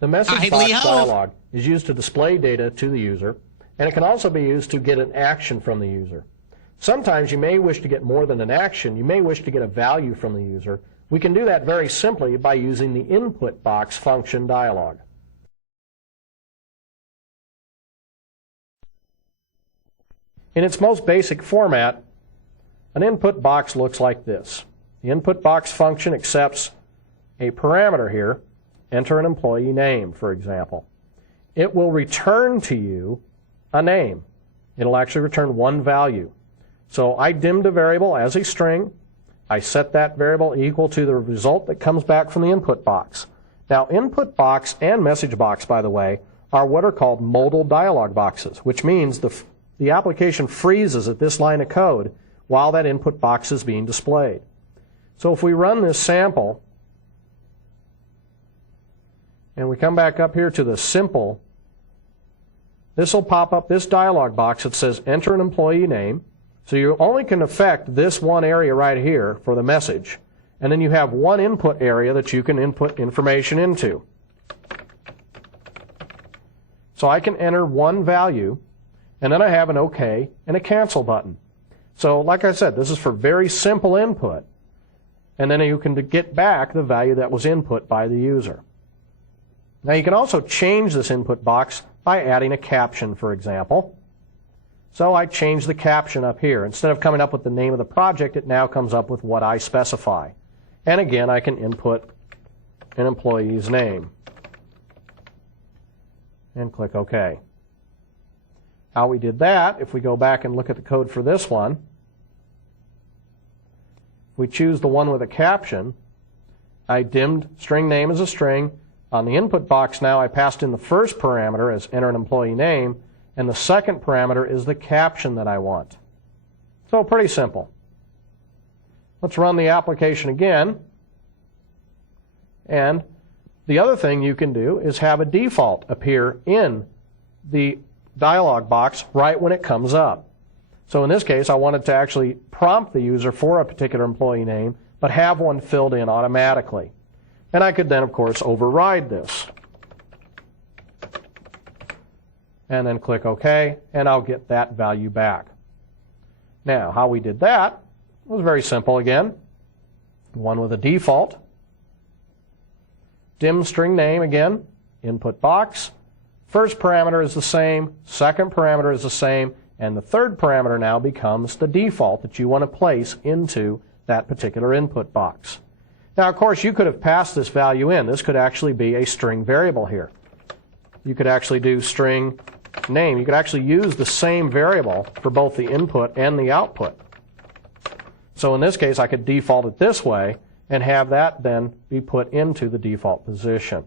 The message box dialog is used to display data to the user, and it can also be used to get an action from the user. Sometimes you may wish to get more than an action. You may wish to get a value from the user. We can do that very simply by using the input box function dialog. In its most basic format, an input box looks like this. The input box function accepts a parameter here, enter an employee name, for example. It will return to you a name. It'll actually return one value. So I dimmed a variable as a string. I set that variable equal to the result that comes back from the input box. Now, input box and message box, by the way, are what are called modal dialog boxes, which means the application freezes at this line of code while that input box is being displayed. So if we run this sample, and we come back up here to the simple, this will pop up this dialog box that says enter an employee name. So you only can affect this one area right here for the message. And then you have one input area that you can input information into. So I can enter one value, and then I have an OK and a cancel button. So like I said, this is for very simple input. And then you can get back the value that was input by the user. Now you can also change this input box by adding a caption, for example. So I change the caption up here. Instead of coming up with the name of the project, it now comes up with what I specify. And again, I can input an employee's name. And click OK. How we did that, if we go back and look at the code for this one, if we choose the one with a caption, I dimmed string name as a string. On the input box now, I passed in the first parameter as enter an employee name, and the second parameter is the caption that I want. So pretty simple. Let's run the application again. And the other thing you can do is have a default appear in the dialog box right when it comes up. So in this case, I wanted to actually prompt the user for a particular employee name, but have one filled in automatically. And I could then, of course, override this. And then click OK, and I'll get that value back. Now, how we did that was very simple again. One with a default. Dim string name again, input box. First parameter is the same, second parameter is the same, and the third parameter now becomes the default that you want to place into that particular input box. Now, of course, you could have passed this value in. This could actually be a string variable here. You could actually do string name. You could actually use the same variable for both the input and the output. So in this case, I could default it this way and have that then be put into the default position.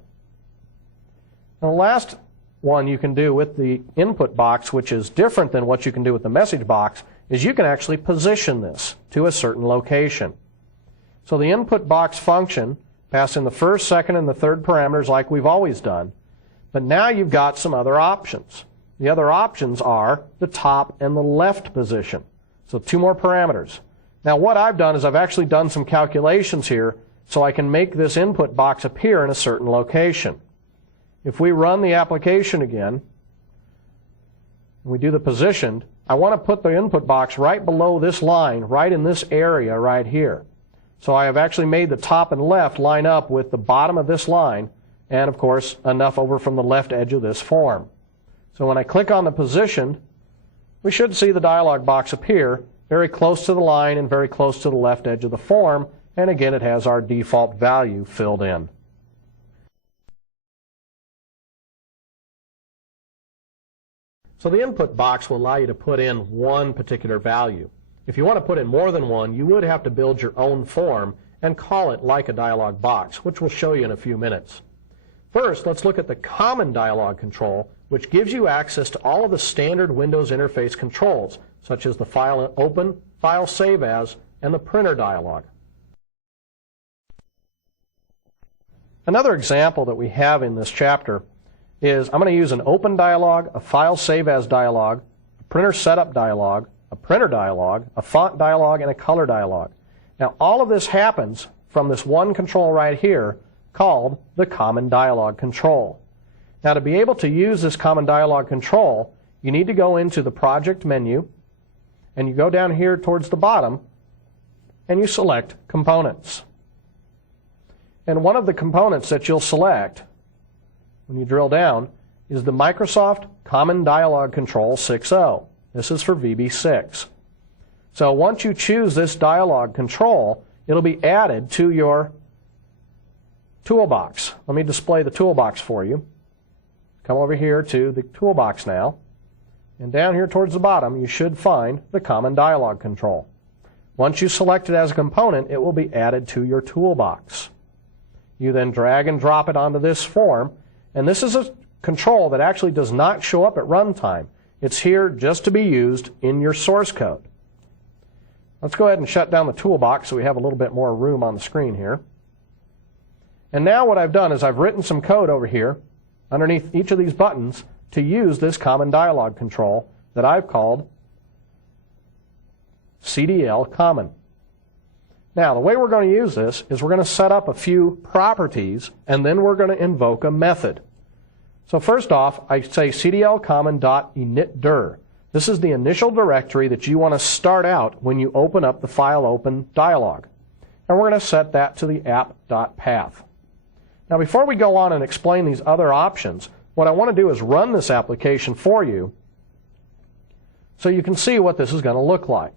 Now, the last one you can do with the input box, which is different than what you can do with the message box, is you can actually position this to a certain location. So the input box function passes in the first, second, and the third parameters like we've always done. But now you've got some other options. The other options are the top and the left position. So two more parameters. Now what I've done is I've actually done some calculations here so I can make this input box appear in a certain location. If we run the application again, and we do the positioned, I want to put the input box right below this line, right in this area right here. So I have actually made the top and left line up with the bottom of this line, and of course enough over from the left edge of this form. So when I click on the positioned, we should see the dialog box appear very close to the line and very close to the left edge of the form, and again it has our default value filled in. So the input box will allow you to put in one particular value. If you want to put in more than one, you would have to build your own form and call it like a dialog box, which we'll show you in a few minutes. First, let's look at the common dialog control, which gives you access to all of the standard Windows interface controls, such as the file open, file save as, and the printer dialog. Another example that we have in this chapter is I'm going to use an open dialog, a file save as dialog, a printer setup dialog, a printer dialog, a font dialog, and a color dialog. Now all of this happens from this one control right here called the Common Dialog Control. Now, to be able to use this Common Dialog Control, you need to go into the Project menu, and you go down here towards the bottom, and you select Components. And one of the components that you'll select when you drill down is the Microsoft Common Dialog Control 6.0. This is for VB6. So once you choose this dialog control, it'll be added to your toolbox. Let me display the toolbox for you. Come over here to the toolbox now, and down here towards the bottom you should find the Common Dialog Control. Once you select it as a component, it will be added to your toolbox. You then drag and drop it onto this form, and this is a control that actually does not show up at runtime. It's here just to be used in your source code. Let's go ahead and shut down the toolbox so we have a little bit more room on the screen here. And now what I've done is I've written some code over here underneath each of these buttons to use this Common Dialog Control that I've called CDL Common. Now, the way we're going to use this is we're going to set up a few properties, and then we're going to invoke a method. So first off, I say cdlcommon.initdir. This is the initial directory that you want to start out when you open up the file open dialog. And we're going to set that to the app.path. Now, before we go on and explain these other options, what I want to do is run this application for you so you can see what this is going to look like.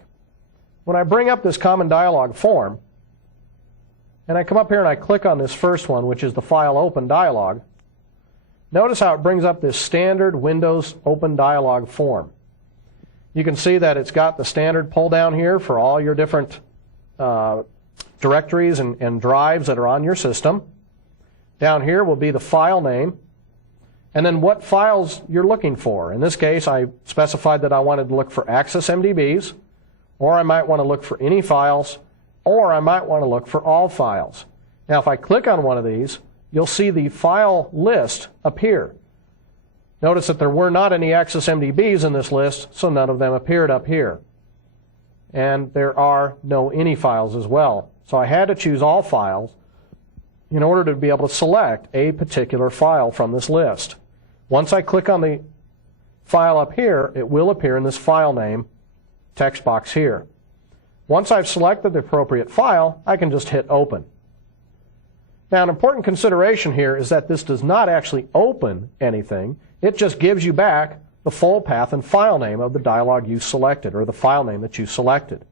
When I bring up this Common Dialog form, and I come up here and I click on this first one, which is the File Open dialog, notice how it brings up this standard Windows Open Dialog form. You can see that it's got the standard pull down here for all your different directories and drives that are on your system. Down here will be the file name, and then what files you're looking for. In this case, I specified that I wanted to look for Access MDBs, or I might want to look for any files, or I might want to look for all files. Now, if I click on one of these, you'll see the file list appear. Notice that there were not any Access MDBs in this list, so none of them appeared up here. And there are no any files as well. So I had to choose all files in order to be able to select a particular file from this list. Once I click on the file up here, it will appear in this file name text box here. Once I've selected the appropriate file, I can just hit open. Now, an important consideration here is that this does not actually open anything. It just gives you back the full path and file name of the dialog you selected, or the file name that you selected.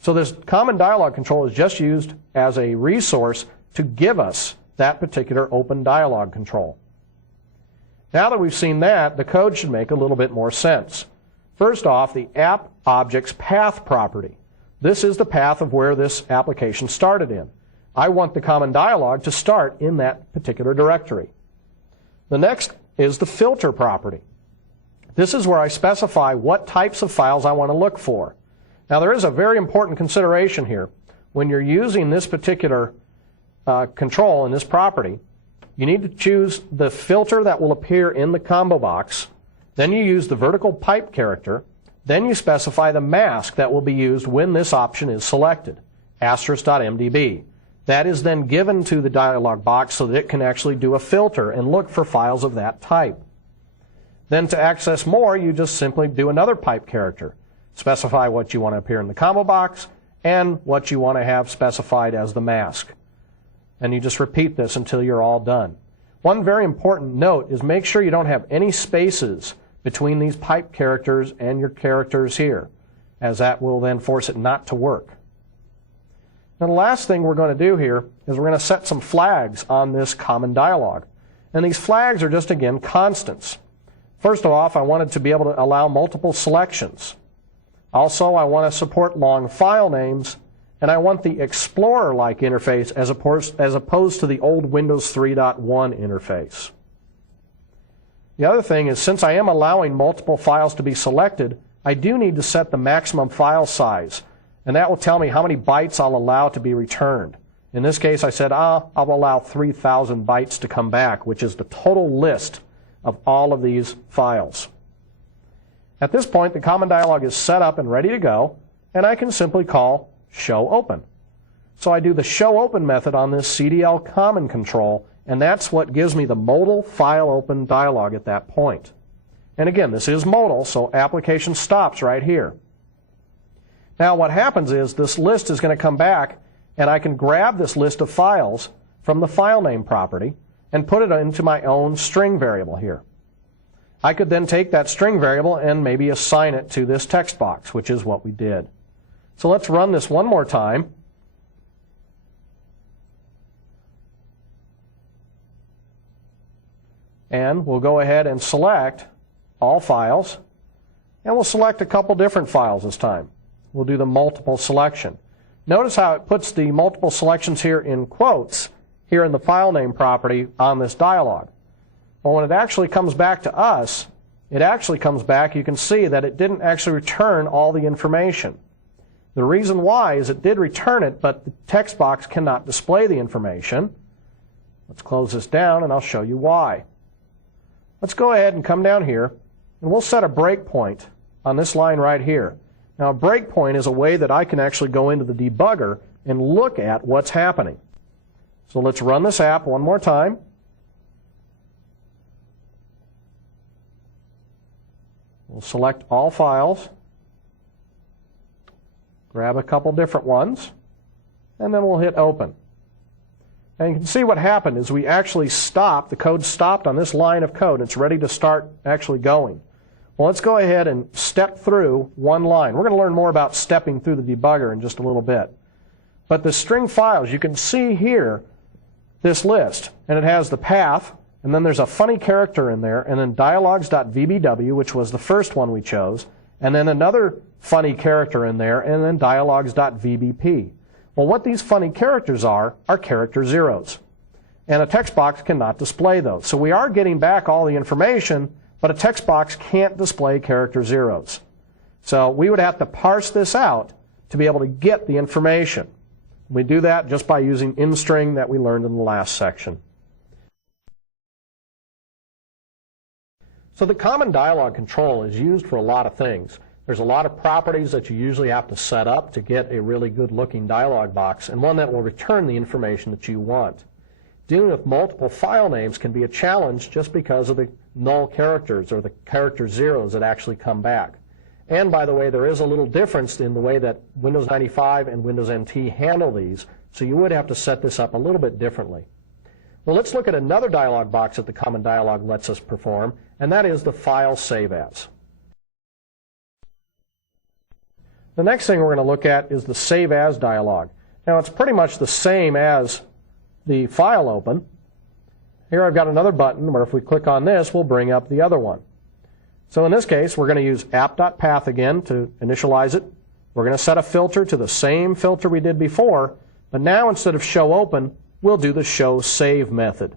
So this Common Dialog Control is just used as a resource to give us that particular open dialog control. Now that we've seen that, the code should make a little bit more sense. First off, the app object's path property. This is the path of where this application started in. I want the Common Dialog to start in that particular directory. The next is the filter property. This is where I specify what types of files I want to look for. Now, there is a very important consideration here. When you're using this particular control in this property, you need to choose the filter that will appear in the combo box. Then you use the vertical pipe character. Then you specify the mask that will be used when this option is selected, *.mdb. That is then given to the dialog box so that it can actually do a filter and look for files of that type. Then to access more, you just simply do another pipe character. Specify what you want to appear in the combo box and what you want to have specified as the mask. And you just repeat this until you're all done. One very important note is make sure you don't have any spaces between these pipe characters and your characters here, as that will then force it not to work. Now, the last thing we're going to do here is we're going to set some flags on this Common Dialog. And these flags are just, again, constants. First off, I wanted to be able to allow multiple selections. Also, I want to support long file names, and I want the Explorer-like interface as opposed to the old Windows 3.1 interface. The other thing is, since I am allowing multiple files to be selected, I do need to set the maximum file size, and that will tell me how many bytes I'll allow to be returned. In this case, I said, I'll allow 3,000 bytes to come back, which is the total list of all of these files. At this point, the Common Dialog is set up and ready to go, and I can simply call show open. So I do the show open method on this CDL Common control, and that's what gives me the modal file open dialog at that point. And again, this is modal, so application stops right here. Now what happens is this list is going to come back, and I can grab this list of files from the file name property and put it into my own string variable here. I could then take that string variable and maybe assign it to this text box, which is what we did. So let's run this one more time. And we'll go ahead and select all files, and we'll select a couple different files this time. We'll do the multiple selection. Notice how it puts the multiple selections here in quotes here in the file name property on this dialog. Well, when it actually comes back to us, it actually comes back, you can see that it didn't actually return all the information. The reason why is it did return it, but the text box cannot display the information. Let's close this down and I'll show you why. Let's go ahead and come down here, and we'll set a breakpoint on this line right here. Now, a breakpoint is a way that I can actually go into the debugger and look at what's happening. So let's run this app one more time. We'll select all files, grab a couple different ones, and then we'll hit open. And you can see what happened is we actually stopped, the code stopped on this line of code. It's ready to start actually going. Well, let's go ahead and step through one line. We're going to learn more about stepping through the debugger in just a little bit. But the string files, you can see here this list, and it has the path, and then there's a funny character in there, and then dialogs.vbw, which was the first one we chose, and then another funny character in there, and then dialogs.vbp. Well, what these funny characters are character zeros. And a text box cannot display those. So we are getting back all the information, but a text box can't display character zeros. So we would have to parse this out to be able to get the information. We do that just by using in-string that we learned in the last section. So the common dialog control is used for a lot of things. There's a lot of properties that you usually have to set up to get a really good looking dialog box, and one that will return the information that you want. Dealing with multiple file names can be a challenge just because of the null characters or the character zeros that actually come back. And by the way, there is a little difference in the way that Windows 95 and Windows NT handle these, so you would have to set this up a little bit differently. Well, let's look at another dialog box that the common dialog lets us perform, and that is the file save as. The next thing we're going to look at is the Save As dialog. Now, it's pretty much the same as the file open. Here I've got another button where if we click on this, we'll bring up the other one. So in this case, we're going to use app.path again to initialize it. We're going to set a filter to the same filter we did before, but now instead of show open, we'll do the show save method.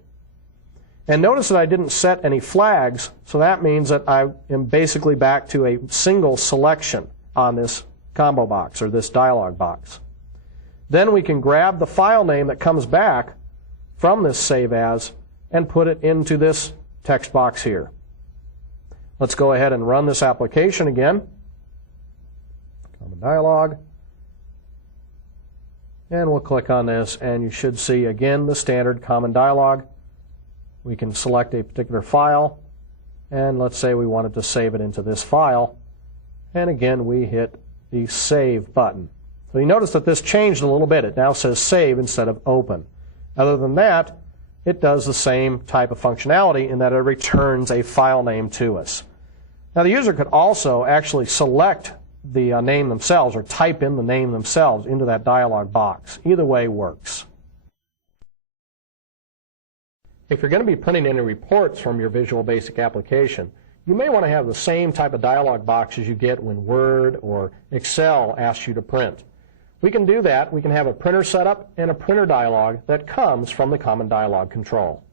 And notice that I didn't set any flags, so that means that I am basically back to a single selection on this combo box or this dialog box. Then we can grab the file name that comes back from this save as and put it into this text box here. Let's go ahead and run this application again. Common dialog. And we'll click on this, and you should see again the standard common dialog. We can select a particular file, and let's say we wanted to save it into this file. And again, we hit the Save button. So you notice that this changed a little bit. It now says Save instead of Open. Other than that, it does the same type of functionality in that it returns a file name to us. Now the user could also actually select the name themselves or type in the name themselves into that dialog box. Either way works. If you're going to be printing any reports from your Visual Basic application, you may want to have the same type of dialog box as you get when Word or Excel asks you to print. We can do that. We can have a printer setup and a printer dialog that comes from the common dialog control.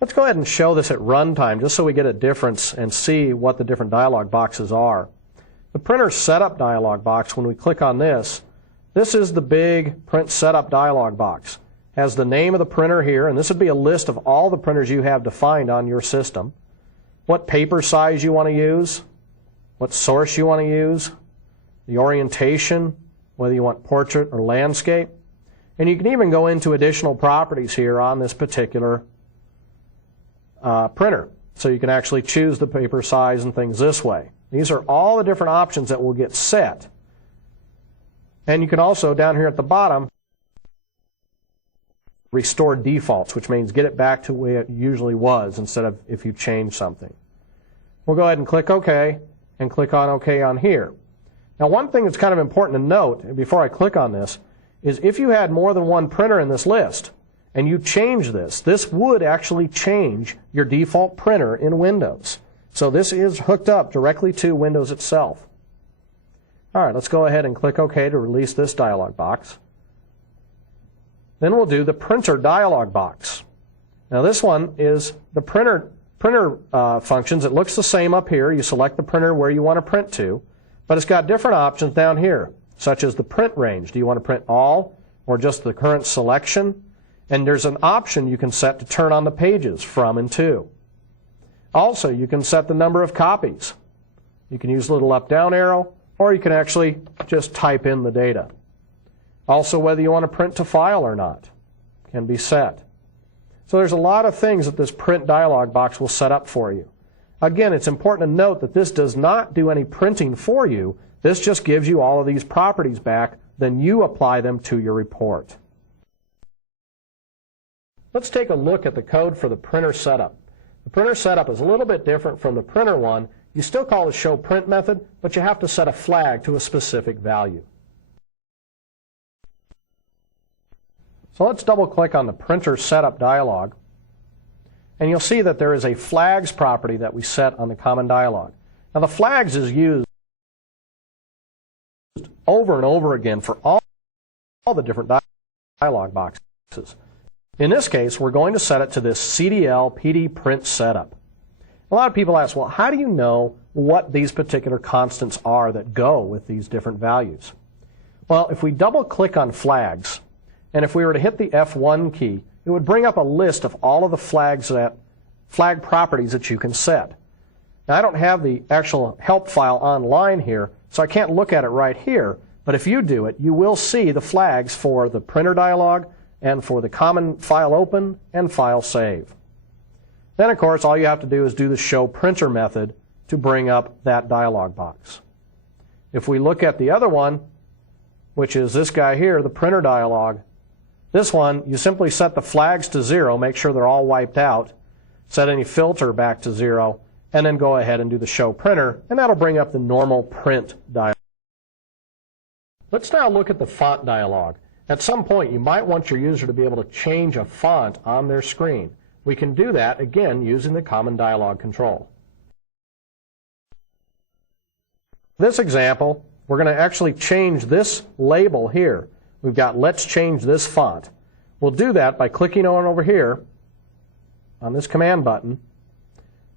Let's go ahead and show this at runtime just so we get a difference and see what the different dialog boxes are. The printer setup dialog box, when we click on this, this is the big print setup dialog box. Has the name of the printer here, and this would be a list of all the printers you have defined on your system. What paper size you want to use, what source you want to use, the orientation, whether you want portrait or landscape. And you can even go into additional properties here on this particular printer. So you can actually choose the paper size and things this way. These are all the different options that will get set. And you can also, down here at the bottom, restore defaults, which means get it back to the way it usually was instead of if you change something. We'll go ahead and click OK and click on OK on here. Now, one thing that's kind of important to note before I click on this is if you had more than one printer in this list and you change this, this would actually change your default printer in Windows. So this is hooked up directly to Windows itself. All right, let's go ahead and click OK to release this dialog box. Then we'll do the printer dialog box. Now this one is the printer functions. It looks the same up here. You select the printer where you want to print to, but it's got different options down here, such as the print range. Do you want to print all or just the current selection? And there's an option you can set to turn on the pages from and to. Also, you can set the number of copies. You can use a little up-down arrow, or you can actually just type in the data. Also, whether you want to print to file or not can be set. So there's a lot of things that this print dialog box will set up for you. Again, it's important to note that this does not do any printing for you. This just gives you all of these properties back, then you apply them to your report. Let's take a look at the code for the printer setup. The printer setup is a little bit different from the printer one. You still call the show print method, but you have to set a flag to a specific value. So let's double click on the printer setup dialog, and you'll see that there is a flags property that we set on the common dialog. Now the flags is used over and over again for all the different dialog boxes. In this case, we're going to set it to this CDL PD print setup. A lot of people ask, well, how do you know what these particular constants are that go with these different values? Well, if we double click on flags, and if we were to hit the F1 key, it would bring up a list of all of the flag properties that you can set. Now, I don't have the actual help file online here, so I can't look at it right here, but if you do it, you will see the flags for the printer dialog and for the common file open and file save. Then, of course, all you have to do is do the show printer method to bring up that dialog box. If we look at the other one, which is this guy here, the printer dialog, this one, you simply set the flags to 0, make sure they're all wiped out, set any filter back to 0, and then go ahead and do the show printer, and that'll bring up the normal print dialog. Let's now look at the font dialog. At some point, you might want your user to be able to change a font on their screen. We can do that, again, using the common dialog control. For this example, we're going to actually change this label here. We've got let's change this font. We'll do that by clicking on over here on this command button.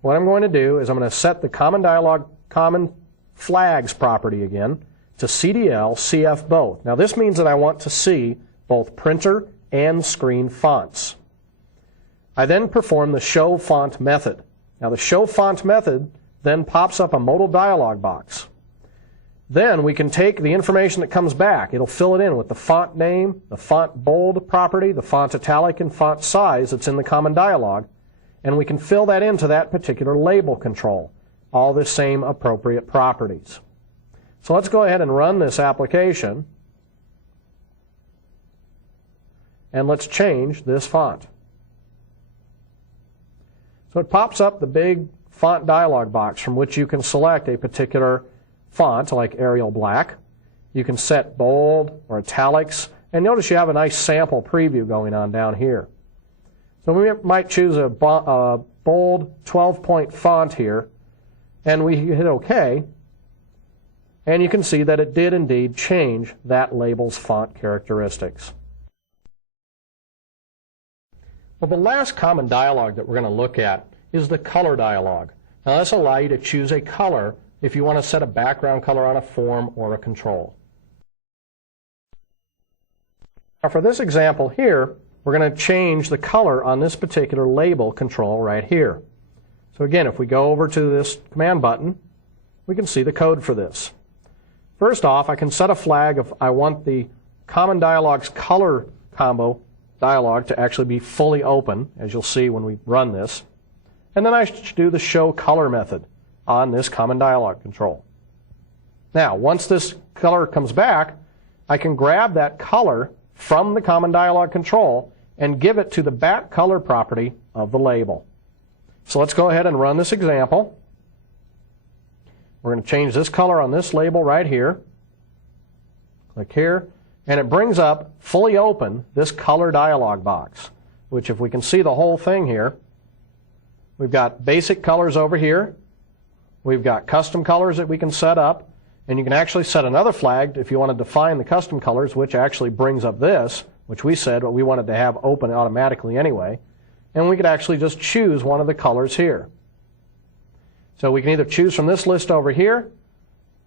What I'm going to do is I'm going to set the common dialog, common flags property again to CDL, CF both. Now this means that I want to see both printer and screen fonts. I then perform the show font method. Now the show font method then pops up a modal dialog box. Then we can take the information that comes back. It'll fill it in with the font name, the font bold property, the font italic, and font size that's in the common dialog, and we can fill that into that particular label control, all the same appropriate properties. So let's go ahead and run this application, and let's change this font. So it pops up the big font dialog box from which you can select a particular font like Arial Black. You can set bold or italics, and notice you have a nice sample preview going on down here. So we might choose a bold 12-point font here, and we hit OK, and you can see that it did indeed change that label's font characteristics. Well, the last common dialog that we're going to look at is the color dialog. Now this will allow you to choose a color if you want to set a background color on a form or a control. Now for this example here, we're going to change the color on this particular label control right here. So again, if we go over to this command button, we can see the code for this. First off, I can set a flag if I want the common dialog's color combo dialog to actually be fully open, as you'll see when we run this. And then I do the show color method on this common dialog control. Now, once this color comes back, I can grab that color from the common dialog control and give it to the back color property of the label. So let's go ahead and run this example. We're going to change this color on this label right here. Click here, and it brings up, fully open, this color dialog box, which if we can see the whole thing here, we've got basic colors over here. We've got custom colors that we can set up, and you can actually set another flag if you want to define the custom colors, which actually brings up this, which we said we wanted to have open automatically anyway. And we could actually just choose one of the colors here. So we can either choose from this list over here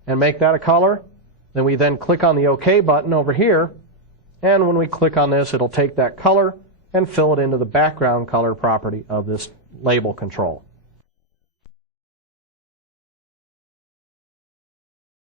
and make that a color. Then we then click on the OK button over here, and when we click on this, it'll take that color and fill it into the background color property of this label control.